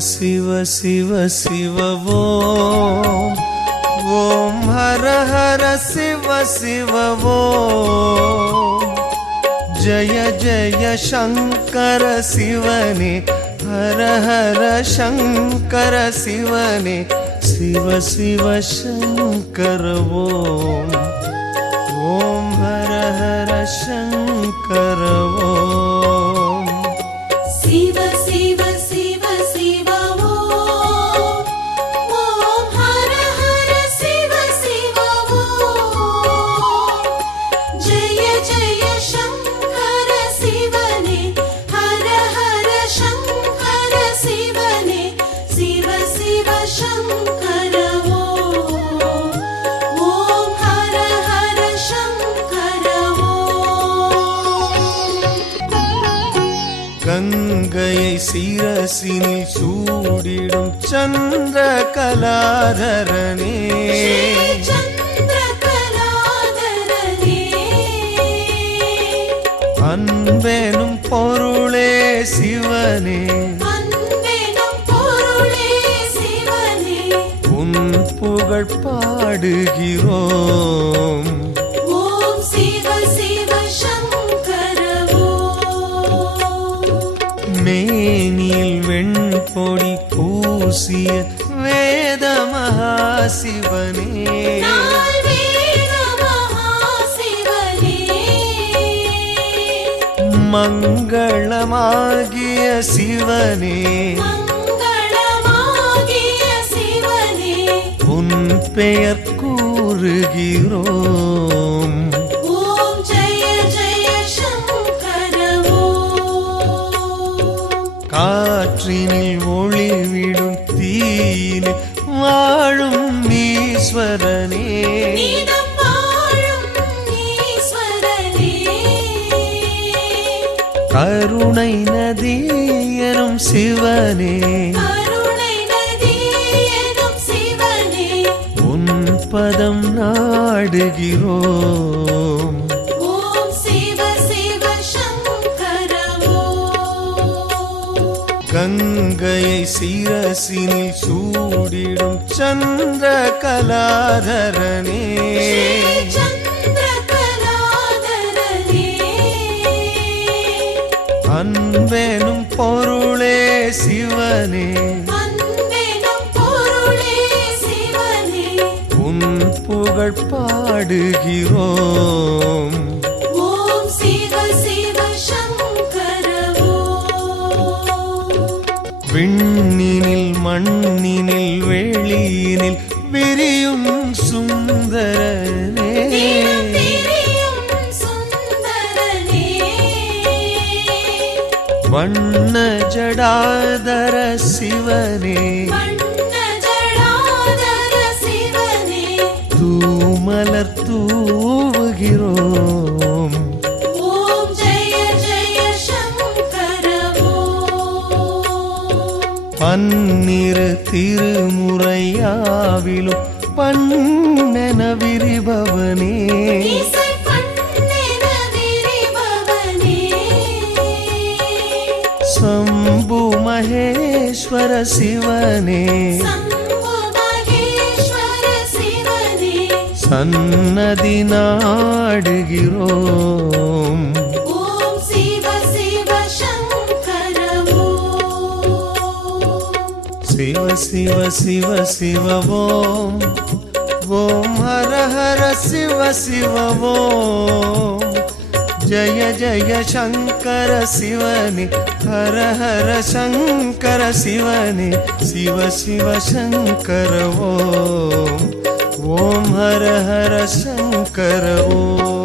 शिव शिव शिव वो। ॐ हर हर शिव शिव वो। जय जय शङ्कर शिवनि हर हर शङ्कर शिवनि शिव शिव शङ्कर वो। ॐ हर हर शङ्कर சிரசினில் சூடிடும் சந்திர கலாதரனே அன்பெனும் பொருளே சிவனே. உன் புகழ் பாடுகிறோம். மேனில் வெண்பொடி பூசிய வேத மகாசிவனே மங்களமாகிய சிவனே. உன் பெயர் கூறுகிறோம். காற்றினில் ஒளிவிடும் தீயில் வாழும் ஈஸ்வரனே. கருணை நதியரும் சிவனே. கருணை நதி எனும் சிவனே. உன் பதம் நாடுகிறோம். கங்கையை சிரசினில் சூடிடும் சந்திர கலாதரனே சந்திரகலாதரனே. அன்பெனும் பொருளே சிவனே. அன்பெனும் பொருளே சிவனே. உன் புகழ் பாடுகிறோம். விண்ணினில் மண்ணினில் வெளியினில் விரியும் சுந்தரனே. வண்ண ஜடாதர சிவனே. பன்னிரு திருமுறையாவிலும் பண்ணென விரிபவனே. சம்பு மகேஸ்வர சிவனே. சன்னதி நாடுகிறோம். शिव शिव शिव शिव ओम ओम हर हर शिव शिव ओम जय जय शंकर शिवनि, हर हर शंकर शिवनि, शिव शिव शंकर ओम ओम हर हर शंकर ओम